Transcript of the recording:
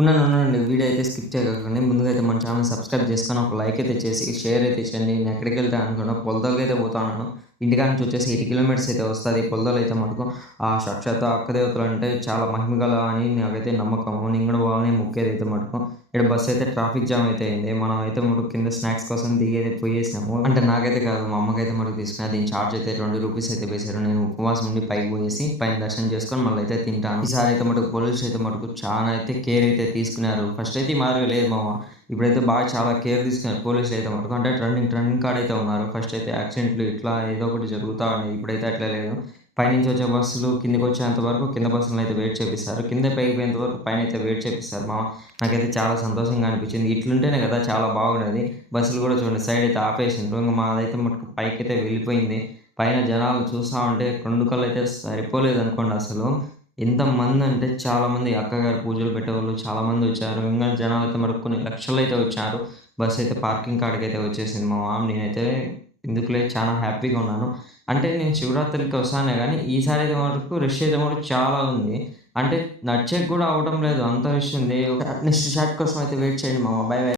ఉన్నానండి. వీడియో అయితే స్కిప్ చేయకండి. ముందుగా అయితే మన ఛానల్ సబ్స్క్రైబ్ చేసుకొని, ఒక లైక్ అయితే చేసి, షేర్ అయితే చేయండి. నేను ఎక్కడికెళ్తా అనుకున్నా పొలదలకైతే పోతాన్నాను. ఇంటికాడ నుంచి వచ్చేసి 8 కిలోమీటర్స్ అయితే వస్తది. పొలదలైతే మటుకు సాక్షాత్తు అక్కదేవతలు అంటే చాలా మహిమగల అని నాకైతే నమ్మకము. నేను కూడా వాళ్ళనే మొక్కేదైతే మటుకు. ఇక్కడ బస్సు అయితే ట్రాఫిక్ జామ్ అయితే అయింది. మనం అయితే మటుకు కింద స్నాక్స్ కోసం దిగేది పోయేసినాము. అంటే నాకైతే కాదు, మా అమ్మకైతే మటుకు తీసుకున్నా. దీని చార్జ్ అయితే ₹20 అయితే వేశారు. నేను ఉపవాసం ఉండి పైకి పోయేసి, పైన దర్శనం చేసుకొని మళ్ళీ అయితే తింటాను. ఈసారి అయితే మటుకు పోలీసులు అయితే మటుకు చాలా అయితే కేర్ అయితే తీసుకున్నారు. ఫస్ట్ అయితే ఈ మాదిరిగా లేదు మామ. ఇప్పుడైతే బాగా చాలా కేర్ తీసుకున్నారు పోలీసులు అయితే మటుకు. అంటే ట్రెండింగ్ కాడ అయితే ఉన్నారు. ఫస్ట్ అయితే యాక్సిడెంట్లు ఇట్లా ఏదో ఒకటి జరుగుతా ఉన్నాయి. ఇప్పుడైతే అట్లా లేదు. పైనుంచి వచ్చే బస్సులు కిందకి వచ్చేంత వరకు కింద బస్సులను అయితే వెయిట్ చేపిస్తారు. కింద పైకి పోయేంత వరకు పైన అయితే వెయిట్ చేపిస్తారు మామ. నాకైతే చాలా సంతోషంగా అనిపించింది. ఇట్లుంటేనే కదా చాలా బాగుండేది. బస్సులు కూడా చూడండి సైడ్ అయితే ఆపేసిండ్రు. ఇంక మాదైతే మటుకు పైకైతే వెళ్ళిపోయింది. పైన జనాలు చూస్తా ఉంటే 2 కళ్ళైతే సరిపోలేదనుకోండి అసలు. ఎంతమందంటే చాలామంది అక్కగారు పూజలు పెట్టేవాళ్ళు చాలామంది వచ్చారు. ఇంగా జనాలైతే మటుకు కొన్ని లక్షలైతే వచ్చారు. బస్సయితే పార్కింగ్ కాడికైతే వచ్చేసింది మామ. నేనైతే ఎందుకులే చాలా హ్యాపీగా ఉన్నాను. అంటే నేను శివరాత్రికి వస్తానే గానీ, ఈసారైతే మటుకు రష్ అయితే మటుకు చాలా ఉంది. అంటే నడిచేకి గూడా అవ్వడం లేదు. అంత రష్ ఉంది. నెక్స్ట్ షాట్ కోసం అయితే వెయిట్ చేయండి మామ. By by.